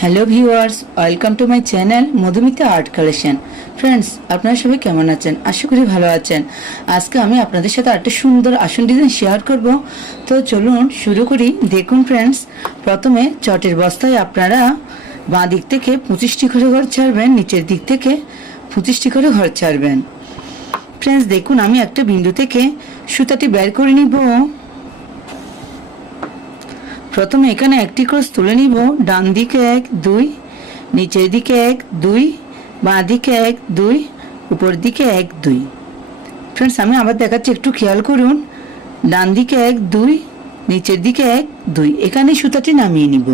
Hello viewers welcome to my channel Madhumita art collection friends আপনারা সবাই কেমন আছেন? আশা করি ভালো আছেন। আজকে আমি আপনাদের সাথে একটা সুন্দর আসন ডিজাইন শেয়ার করব। তো চলুন শুরু করি। দেখুন ফ্রেন্ডস প্রথমে চটের বস্তায় আপনারা বাঁ দিক থেকে পঁচিশটি করে ঘর ছাড়বেন, নিচের দিক থেকে পঁচিশটি করে ঘর ছাড়বেন। ফ্রেন্ডস দেখুন, আমি একটা বিন্দু থেকে সুতাটি বের করে নিব। প্রথমে এখানে একটি ক্রস তুলে নিব। ডান দিকে এক, দুই, নিচের দিকে এক, দুই, বাঁ দিকে এক, দুই, উপর দিকে এক, দুই। ফ্রেন্ডস আমি আবার দেখাচ্ছি, একটু খেয়াল করুন। ডান দিকে এক, দুই, নিচের দিকে এক, দুই। এখানে সুতাটি নামিয়ে নিব।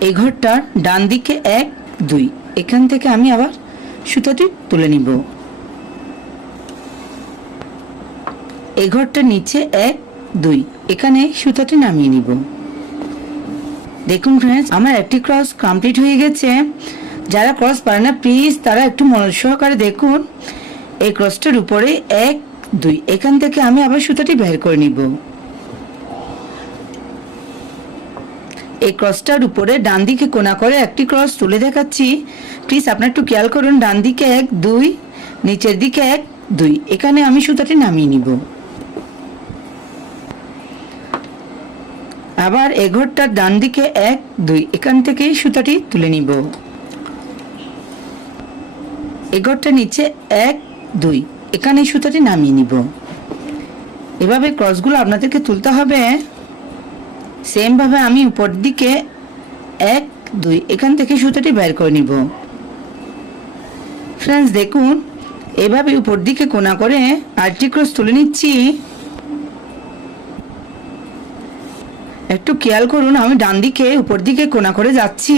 এই ঘরটার ডান দিকে এক, দুই। এখান থেকে আমি আবার সুতাটি তুলে নিব। এই ঘরটার নিচে এক দুই। এখানে সুতাটি নামিয়ে নিব। দেখুন ফ্রেন্ডস আমার একটি ক্রস কমপ্লিট হয়ে গেছে। যারা ক্রস পারে না প্লিজ তারা একটু মনোযোগ সহকারে দেখুন। এই ক্রসটার উপরে এক, দুই। এখান থেকে আমি আবার সুতাটি বের করে নিব। এই ক্রসটার উপরে ডান দিকে কোনা করে একটি ক্রস তুলে দেখাচ্ছি। প্লিজ আপনার একটু খেয়াল করুন, ডান দিকে এক, দুই, নিচের দিকে এক, দুই। এখানে আমি সুতাটি নামিয়ে নিব। আবার এঘরটার ডান দিকে এক, দুই, এখান থেকে সুতাটি তুলে নিব। এঘরটা নিচে এক, দুই এখানে সুতাটি নামিয়ে নিব। এভাবে ক্রসগুলো আপনাদেরকে তুলতে হবে। সেম ভাবে আমি উপর দিকে এক, দুই, এখান থেকে সুতাটি বের করে নিব। ফ্রেন্ডস, দেখুন, এভাবে উপর দিকে কোনা করে আরটি ক্রস তুলে নিচ্ছি। একটু খেয়াল করুন, আমি ডান দিকে, উপর দিকে কোনা করে যাচ্ছি।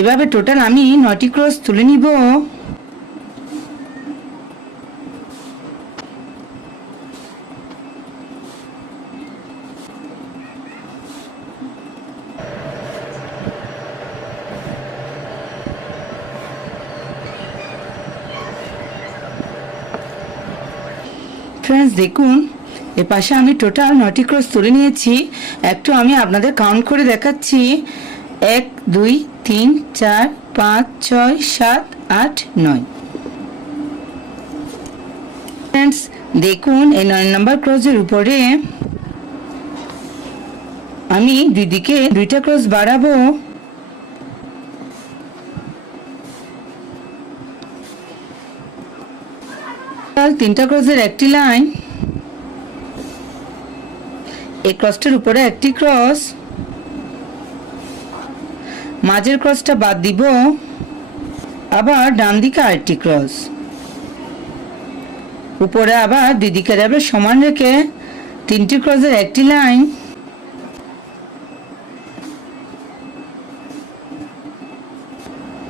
এভাবে টোটাল আমি নয়টি ক্রস তুলে নিব। ফ্রেন্ডস দেখুন এ পাশে আমি টোটাল নটি ক্রস তুলে নিয়েছি। একটু আমি আপনাদের কাউন্ট করে দেখাচ্ছি। এক, দুই, তিন, চার, পাঁচ, ছয়, সাত, আট, নয়। ফ্রেন্ডস দেখুন, এই নয় নম্বর ক্রসের উপরে আমি দুই দিকে দুইটা ক্রস বাড়াবো। তিনটা ক্রসের একটি লাইন এই ক্রসটার উপরে একটি ক্রস। মাঝের ক্রসটা বাদ দিব। আবার ডান দিকে আরেকটি ক্রস। উপরে আবার দুই দিকে সমান রেখে তিনটি ক্রসের একটি লাইন।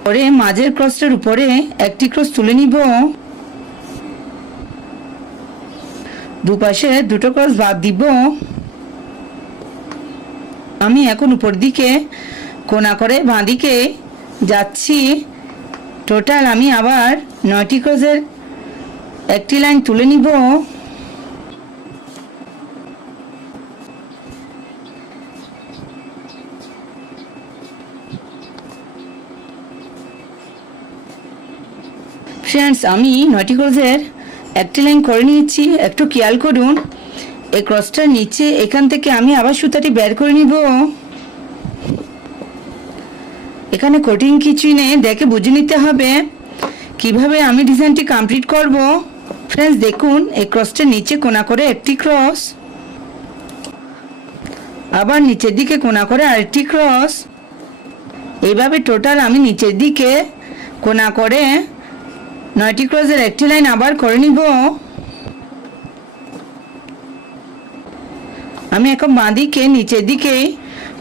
পরে মাঝের ক্রসটার উপরে একটি ক্রস তুলে নিব। দুপাশে দুটো ক্রস বাদ দিব। আমি এখন উপর দিকে, কোনা করে বাঁ দিকে যাচ্ছি। টোটাল আমি আবার নয়টি ক্রসের একটি লাইন তুলে নিব। ফ্রেন্ডস আমি নয়টি ক্রসের একটি লাইন করে নিয়েছি। একটু খেয়াল করুন। এই ক্রসটার নিচে, এখান থেকে আমি আবার সুতাটি বের করে নিব। এখানে কঠিন কিছুই নেই, দেখে বুঝে নিতে হবে কীভাবে আমি ডিজাইনটি কমপ্লিট করব। ফ্রেন্ডস দেখুন, এই ক্রসটার নিচে কোনা করে একটি ক্রস। আবার নিচের দিকে কোনা করে আরেকটি ক্রস। এইভাবে টোটাল আমি নিচের দিকে কোনা করে নয়টি ক্রসের একটি লাইন আবার করে নিব। আমি এখন বাঁ দিকে নিচের দিকে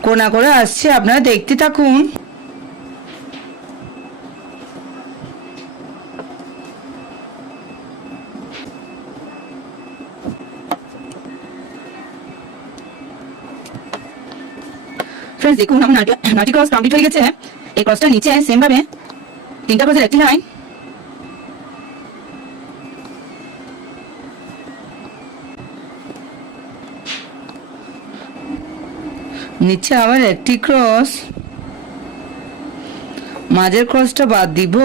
কোনা করে আসছে, আপনারা দেখতে থাকুন। দেখুন, আমার নাটি ক্রস কমপ্লিট হয়ে গেছে। এই ক্রসটা নিচে সেম ভাবে তিনটা ক্রসের একটি লাইন নিচে আবার একটি ক্রস মাঝের ক্রসটা বাদ দিব।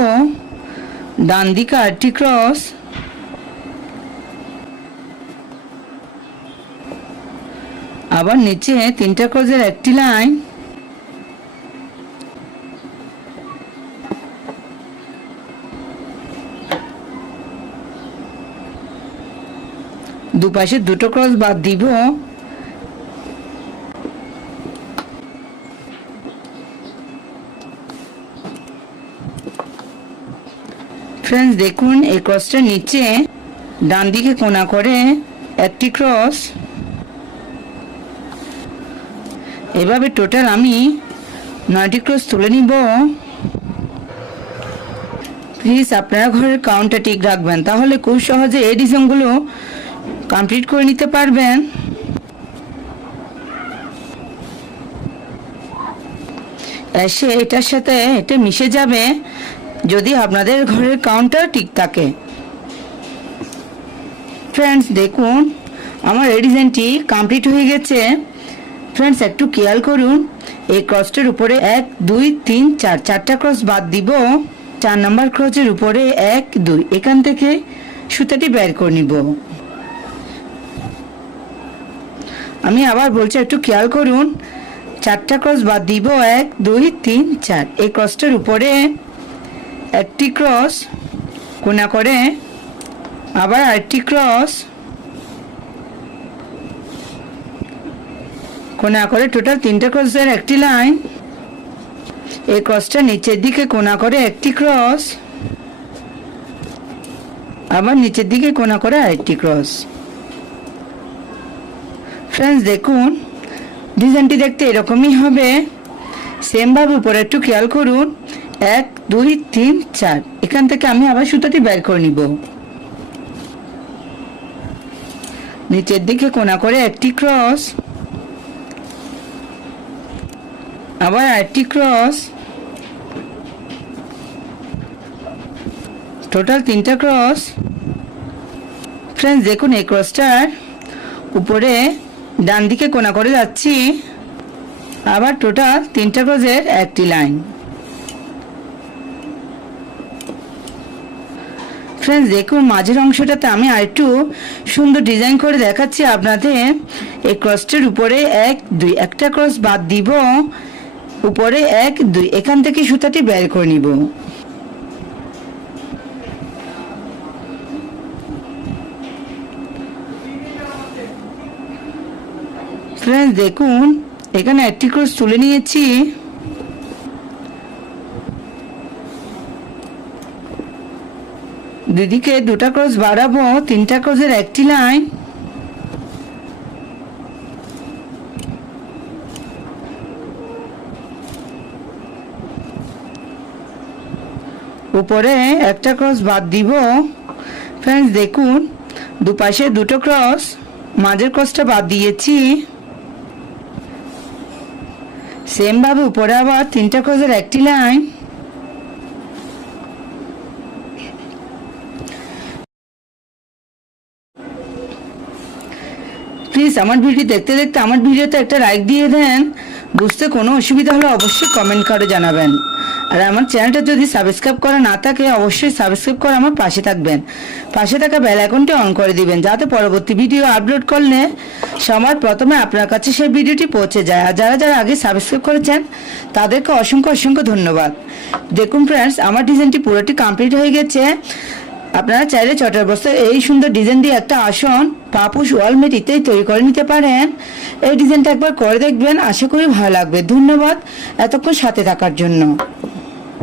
ডান দিকে আরেকটি ক্রস আবার নিচে তিনটা ক্রসের একটি লাইন দুপাশে দুটো ক্রস বাদ দিব। ফ্রেন্ডস দেখুন, এই ক্রসটার নিচে ডান দিকে কোনা করে একটি ক্রস এভাবে টোটাল আমি নয়টি ক্রস তুলে নিব। প্লিজ আপনারা ঘরের কাউন্টটা ঠিক রাখবেন। তাহলে খুব সহজে এই ডিজাইনগুলো কমপ্লিট করে নিতে পারবেন। এসে এটার সাথে এটা মিশে যাবে। যদি আপনাদের ঘরের কাউন্টার ঠিক থাকে। ফ্রেন্ডস দেখুন, আমার এই ডিজাইনটি কমপ্লিট হয়ে গেছে। ফ্রেন্ডস একটু খেয়াল করুন, এই ক্রসটার উপরে এক, দুই, তিন, চার, চারটা ক্রস বাদ দিব। চার নাম্বার ক্রসের উপরে এক, দুই, এখান থেকে সুতাটি বের করে নিব। আমি আবার বলছি, একটু খেয়াল করুন, চারটা ক্রস বাদ দিব, এক, দুই, তিন, চার। এই ক্রসটার উপরে একটি ক্রস কোনা করে আবার আরেকটি ক্রস কোনা করে টোটাল তিনটে ক্রসের একটি লাইন এই ক্রসটা নিচের দিকে কোনা করে একটি ক্রস, আবার নিচের দিকে কোনা করে আরেকটি ক্রস। ফ্রেন্ডস দেখুন ডিজাইনটি দেখতে এরকমই হবে। সেমভাবে উপরে একটু খেয়াল করুন। এক, দুই, তিন, চার। এখান থেকে আমি আবার সুতাটি বের করে নিব। নিচের দিকে কোনা করে একটি ক্রস। আবার একটি ক্রস। টোটাল তিনটা ক্রস। ফ্রেন্ডস, দেখুন এই ক্রসটার উপরে ডান দিকে কোনা করে যাচ্ছি। আবার টোটাল তিনটা ক্রসের একটি লাইন। ফ্রেন্ডস দেখুন মাঝের অংশটাতে আমি আরেকটু সুন্দর ডিজাইন করে দেখাচ্ছি আপনাদের। এই ক্রসটির উপরে এক, দুই, একটা ক্রস বাদ দিব। উপরে এক, দুই, এখান থেকে সুতাটি বের করে নিব। ফ্রেন্ডস দেখুন, এখানে একটি ক্রস তুলে নিয়েছি। দুদিকে দুটা ক্রস বাড়াবো, তিনটা ক্রসের একটি লাইন। উপরে একটা ক্রস বাদ দিব। ফ্রেন্ডস, দেখুন, দুপাশে দুটো ক্রস, মাঝের ক্রসটা বাদ দিয়েছি। সেমভাবে উপরে আবার তিনটা ক্রসের একটি লাইন প্লিজ আমার ভিডিও দেখতে দেখতে আমার ভিডিওতে একটা লাইক দিয়ে দেন। বুঝতে কোনো অসুবিধা হলে অবশ্যই কমেন্ট করে জানাবেন। আর আমার চ্যানেলটা যদি সাবস্ক্রাইব করা না থাকে, অবশ্যই সাবস্ক্রাইব করে আমার পাশে থাকবেন। পাশে থাকা বেল আইকনটি অন করে দিবেন, যাতে পরবর্তী ভিডিও আপলোড করলে সবার প্রথমে আপনার কাছে সেই ভিডিওটি পৌঁছে যায়। আর যারা যারা আগে সাবস্ক্রাইব করেছেন, তাদেরকে অসংখ্য অসংখ্য ধন্যবাদ। দেখুন ফ্রেন্ডস আমার ডিজাইনটি পুরোটি কমপ্লিট হয়ে গেছে। আপনারা চাইলে চটের বস্তায় এই সুন্দর ডিজাইন দিয়ে একটা আসন পাপুস ওয়ালমেট ইত্যাদি তৈরি করে নিতে পারেন। এই ডিজাইনটা একবার করে দেখবেন, আশা করি ভালো লাগবে। ধন্যবাদ এতক্ষণ সাথে থাকার জন্য।